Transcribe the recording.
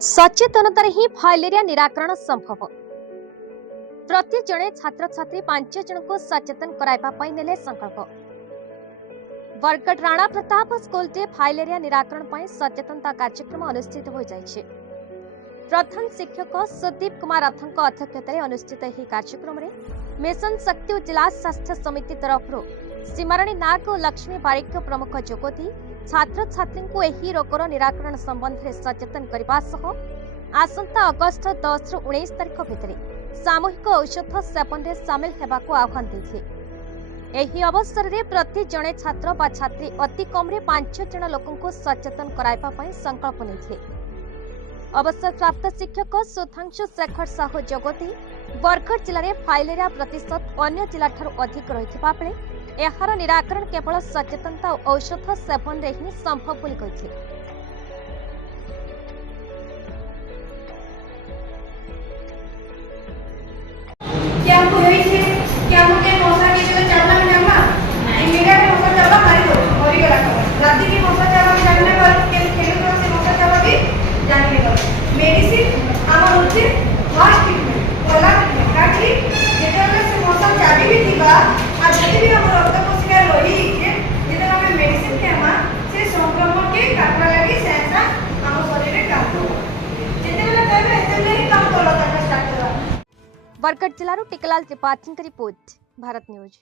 सचेतनतार ही filaria निराकरण संभव। प्रति जणे छात्र छात्री 5 जन को सचेतन कराइबा पई नेले संकल्प। बरगढ़ राणा प्रताप स्कूल टे फाइलेरिया निराकरण पई सचेतनता कार्यक्रम अनुष्ठित हो जायछि। प्रधान शिक्षक सुदीप कुमार रथଙ୍କ अध्यक्षताରେ अनुष्ठित ଏହି कार्यक्रम रे मिशन शक्ति और जिला स्वास्थ्य समिति तरफ सीमाराणी नाग और लक्ष्मी बारिक प्रमुख जोगदी छात्र छात्री को यही रोगर निराकरण संबंध में सचेतन करने आसंता अगस्ट 10 रु 19 तारिख भितर सामूहिक औषध सेवन में सामिल होगाक आह्वान देते। एही अवसर में प्रति जणे छात्र बा छात्री अति कम 5 जन लोक सचेतन कराइबा संकल्प नहीं। अवसर प्राप्त शिक्षक सुधांशु शेखर साहू जोगदी बरगढ़ जिले में फाइलेरिया प्रतिशत अन्य जिला अधिक रही बेले यार निराकरण केवल सचेतनता और औषध सेवन रे ही संभव बोली कहिथिले। क्या होई छे क्या मुके मौसा के जगह चलना में जामा मेरा के मौसा चलवा मारी दो मरी गला राती की मौसा चलवा में जानने पर के खेल को से मौसा चलवा भी जानने पर मेडिसिन आमा होचे फास्ट ट्रीटमेंट होला काठी जेतले से मौसा चाबी भी दिबा आ जति भी हमर रक्त कोशिका रही जे जेतले हम मेडिसिन के आमा से संक्रमण के काटला लगी सेंसा हम शरीर रे काम दो जेतले कहबे एतले ही काम करला का स्टार्ट करवा। बरगढ़ जिलार टिकलाल त्रिपाठी रिपोर्ट, भारत न्यूज।